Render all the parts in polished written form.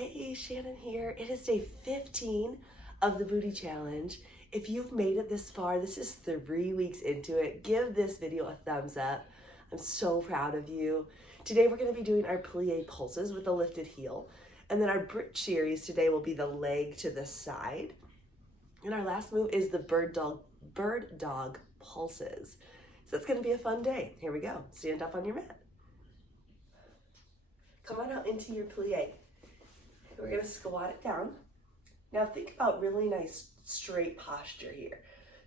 Hey, Shannon here. It is day 15 of the booty challenge. If you've made it this far, this is 3 weeks into it, give this video a thumbs up. I'm so proud of you. Today we're going to be doing our plie pulses with a lifted heel. And then our bridge series today will be the leg to the side. And our last move is the bird dog pulses. So it's going to be a fun day. Here we go. Stand up on your mat. Come on out into your plie. We're going to squat it down. Now think about really nice straight posture here.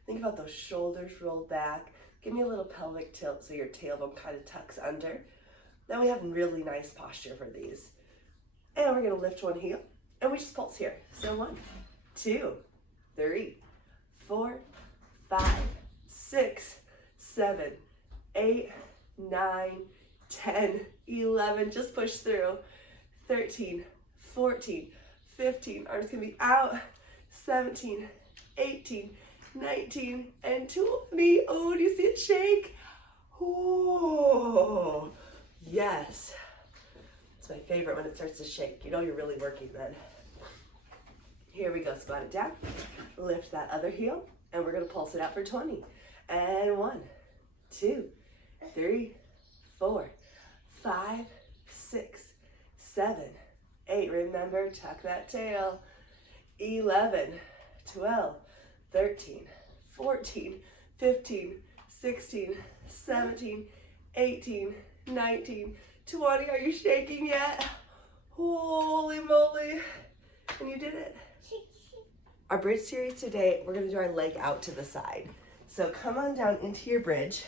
Think about those shoulders rolled back. Give me a little pelvic tilt so your tailbone kind of tucks under. Then we have really nice posture for these. And we're going to lift one heel and we just pulse here. So 1, 2, 3, 4, 5, 6, 7, 8, 9, 10, 11. Just push through. 13, 14, 15, arms can be out, 17, 18, 19, and 20. Oh, do you see it shake? Oh, yes. It's my favorite when it starts to shake. You know you're really working then. Here we go, squat it down, lift that other heel, and we're gonna pulse it out for 20. And 1, 2, 3, 4, 5, 6, 7, 8, remember, tuck that tail. 11, 12, 13, 14, 15, 16, 17, 18, 19, 20. Are you shaking yet? Holy moly. And you did it. Our bridge series today, we're gonna do our leg out to the side. So come on down into your bridge.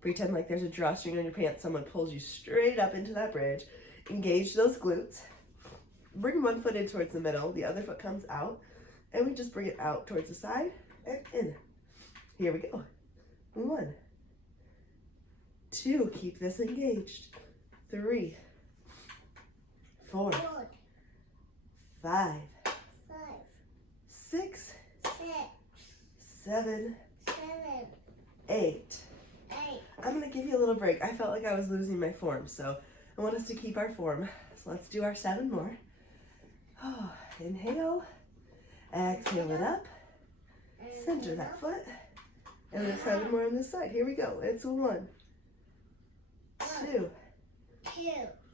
Pretend like there's a drawstring on your pants. Someone pulls you straight up into that bridge. Engage those glutes. Bring one foot in towards the middle. The other foot comes out. And we just bring it out towards the side and in. Here we go. 1, 2, keep this engaged. 3, 4, 5, 6, 7, 8. I'm going to give you a little break. I felt like I was losing my form, so I want us to keep our form. So let's do our 7 more. Oh, inhale, exhale it up, center that foot, and then 7 more on this side. Here we go. It's 1, 2,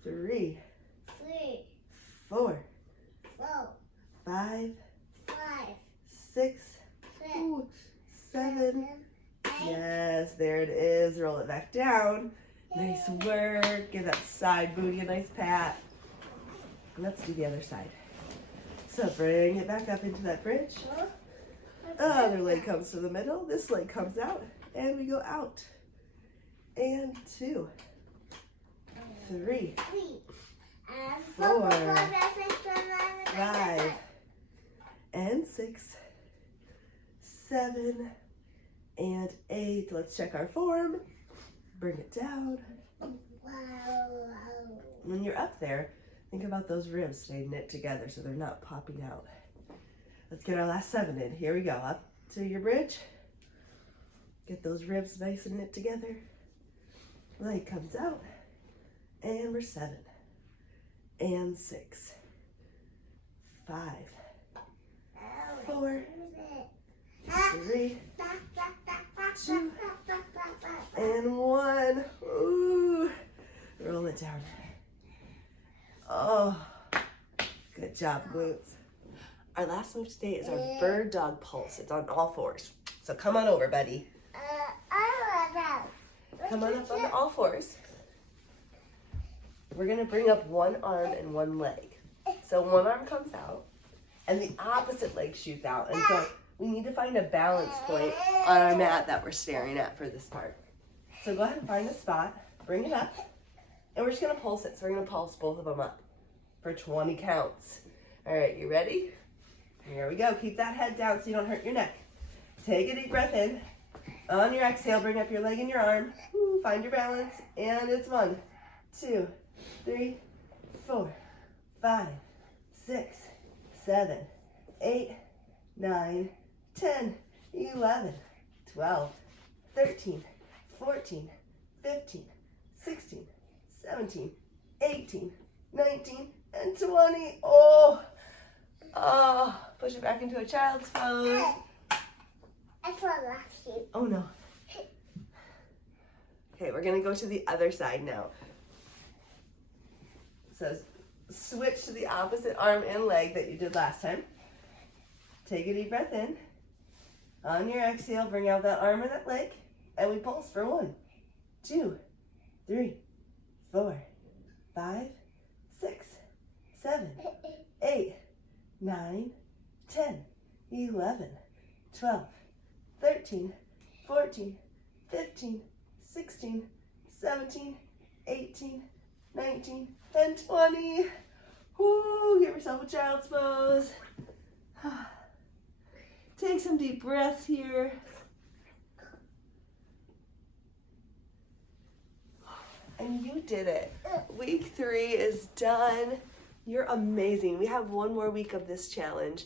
3, 4, 5, 6, 7. Yes, there it is. Roll it back down. Nice work. Give that side booty a nice pat. Let's do the other side. So bring it back up into that bridge. Other leg comes to the middle. This leg comes out. And we go out. And 2, 3, 4, 5, and 6, 7, and 8. Let's check our form. Bring it down. When you're up there, think about those ribs staying knit together so they're not popping out. Let's get our last 7 in. Here we go. Up to your bridge. Get those ribs nice and knit together. Leg comes out. And we're 7. And 6. 5. 4. 3. 2. And 1. Ooh. Roll it down. Oh, good job, glutes. Our last move today is our bird dog pulse. It's on all 4s. So come on over, buddy. Come on up on all 4s. We're gonna bring up one arm and one leg. So one arm comes out and the opposite leg shoots out. And so we need to find a balance point on our mat that we're staring at for this part. So go ahead and find a spot, bring it up, and we're just gonna pulse it. So we're gonna pulse both of them up for 20 counts. All right, you ready? Here we go. Keep that head down so you don't hurt your neck. Take a deep breath in. On your exhale, bring up your leg and your arm. Ooh, find your balance. And it's 1, 2, 3, 4, 5, 6, 7, 8, 9, 10, 11, 12, 13, 14, 15, 16, 17, 18, 19, and 20. Oh, push it back into a child's pose. That's what last you. Oh no. Okay, we're gonna go to the other side now. So switch to the opposite arm and leg that you did last time. Take a deep breath in. On your exhale, bring out that arm and that leg, and we pulse for 1, 2, 3, 4, 5, 6, 7, 8, 9, 10, 11, 12, 13, 14, 15, 16, 17, 18, 19, and 20. Woo, give yourself a child's pose. Take some deep breaths here. And you did it. Week 3 is done. You're amazing. We have 1 more week of this challenge.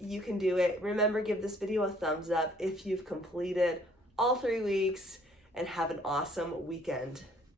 You can do it. Remember, give this video a thumbs up if you've completed all 3 weeks, and have an awesome weekend.